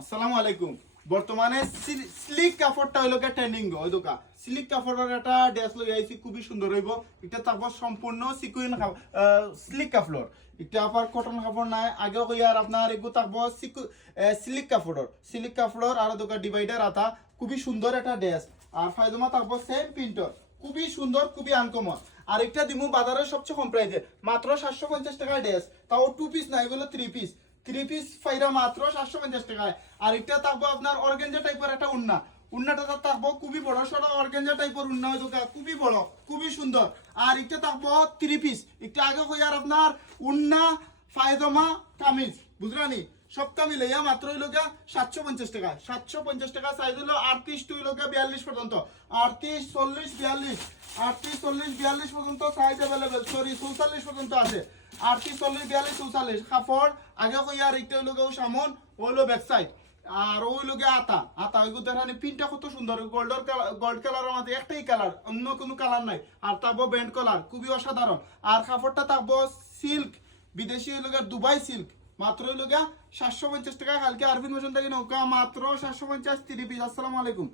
আসসালামু আলাইকুম। বর্তমানে স্লিক কাপড়টা হইল ট্রেন্ডিং ওই দোকা। স্লিক কাপড়ের একটা ড্রেস লই আইছি, খুবই সুন্দর হইব। এটা তারপর সম্পূর্ণ সিকুইন স্লিক কাপড় এটা আবার কটন কাপড় নাই আগে কই আর আপনার এগু তারপর সিলিক কাপড়র। সিলিক কাপড়র আর দোকা ডিভাইডার আতা খুবই সুন্দর একটা ড্রেস আর ফায়দমা তারপর সেম প্রিন্টর খুবই সুন্দর, খুবই আনকমন আর একটা দিমু বাজারের সবচেয়ে কম প্রাইসে মাত্র সাতশো পঞ্চাশ টাকা ড্রেস তাও টু পিস না, এগুলো থ্রি পিস থ্রি পিস ফাইরা মাত্র, সাতশো পঞ্চাশ টাকায়। আর এটা থাকব আপনার অর্গেঞ্জা টাইপের একটা উন্না। উন্নাটা থাকব খুবই বড় সড়ো অর্গেঞ্জা টাইপের উন্না হয়তো খুবই বড়, খুবই সুন্দর। আর এটা থাকব থ্রি পিস একটু আগে কই আর আপনার উন্না ফায়দমা কামিজ বুঝলানি সবটা মিলে ইয়া মাত্র হইল গা সাতশো পঞ্চাশ টাকা সাতশো পঞ্চাশ টাকা সাইজ হলো আটত্রিশ টু হইল গা বিয়াল্লিশ পর্যন্ত। আটত্রিশ, চল্লিশ, বিয়াল্লিশ। আটত্রিশ, চল্লিশ, বিয়াল্লিশ পর্যন্ত সাইজ অ্যাভেলেবেল সরি চৌচল্লিশ পর্যন্ত আছে। আটত্রিশ, চল্লিশ, বিয়াল্লিশ, চৌচল্লিশ। কাপড়, আগে কই আর একটা হইল গা সামন হইল ব্যাক সাইড আর ওই লোকে আতা। আতা ওই দেখানি পিনটা কত সুন্দর। গোল্ডের গোল্ড কালারের মধ্যে একটাই কালার অন্য কোনো কালার নাই। আর তারপর ব্যান্ড কালার খুবই অসাধারণ। আর কাপড়টা তারপর সিল্ক বিদেশি লোক দুবাই সিল্ক মাত্র ওই লোক সাতশো পঞ্চাশ টাকা। কালকে আরবিন মোশন থেকে নৌকা, মাত্র সাতশো পঞ্চাশ, তিরিশ আসসালামু আলাইকুম।